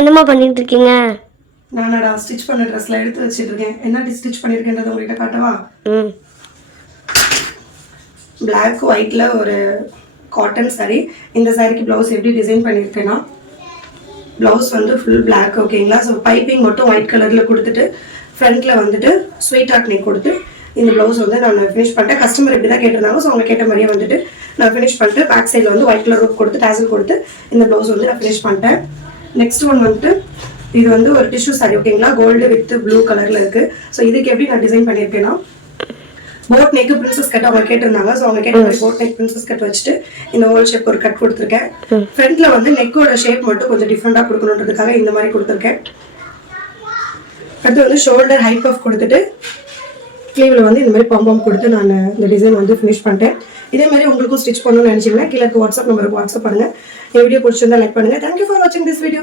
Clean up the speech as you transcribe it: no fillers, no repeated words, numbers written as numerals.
என்னமா பண்ணிட்டு இருக்கீங்க? நானடா ஸ்டிச் பண்ண ட்ரெஸ்ல எடுத்து வச்சிட்டு இருக்கேன். என்ன ஸ்டிச் பண்ணிருக்கேன்றத உங்ககிட்ட காட்டவா? Black whiteல ஒரு காட்டன் saree. இந்த சாரிக்கு ப்ளவுஸ் எப்படி டிசைன் பண்ணிருக்கேன்னா, ப்ளவுஸ் வந்து ஃபுல் Black ஓகேங்களா. ஸோ பைப்பிங் மட்டும் ஒயிட் கலர்ல கொடுத்துட்டு ஃப்ரண்ட்ல வந்துட்டு ஸ்வீட் ஆர்ட் நெக் கொடுத்து இந்த ப்ளவுஸ் வந்து நான் ஃபினிஷ் பண்ணிட்டேன். கஸ்டமர் இப்படி தான் கேட்டிருந்தாங்க. ஸோ அவங்க கேட்ட மாதிரியே வந்துட்டு நான் ஃபினிஷ் பண்ணிட்டு பேக் சைடில் வந்து ஒயிட் கலர் கொடுத்து டேசல் கொடுத்து இந்த ப்ளவுஸ் வந்து நான் ஃபினிஷ் பண்ணிட்டேன். நெக்ஸ்ட் ஒன் வந்துட்டு இது வந்து ஒரு டிஷ்யூ சாரி ஓகேங்களா. கோல்டு வித் ப்ளூ கலர்ல இருக்கு. ஸோ இதுக்கு எப்படி நான் டிசைன் பண்ணியிருக்கேன்னா, போட் நெக் பிரின்சஸ் கட் அவங்க கேட்டிருந்தாங்க. ஸோ அவங்க கேட்ட மாதிரி போட் நெக் பிரின்சஸ் கட் வச்சுட்டு இந்த ஹோல் ஷேப் ஒரு கட் கொடுத்துருக்கேன். ஃப்ரண்ட்ல வந்து நெக்கோட ஷேப் மட்டும் கொஞ்சம் டிஃப்ரெண்டா கொடுக்கணுன்றதுக்காக இந்த மாதிரி கொடுத்துருக்கேன். அடுத்து வந்து ஷோல்டர் ஹை பஃப் கொடுத்துட்டு ஸ்லீவ்ல வந்து இந்த மாதிரி பம்பம் கொடுத்து நான் இந்த டிசைன் வந்து ஃபினிஷ் பண்ணிட்டேன். இதே மாதிரி உங்களுக்கும் ஸ்டிச் பண்ணணும்னு நினைச்சீங்கன்னா கீழே வாட்ஸ்அப் நம்பருக்கு வாட்ஸ்அப் பண்ணுங்க. இந்த வீடியோ பிடிச்சிருந்தா லைக் பண்ணுங்க. தேங்க்யூ ஃபார் வாட்சிங் திஸ் வீடியோ.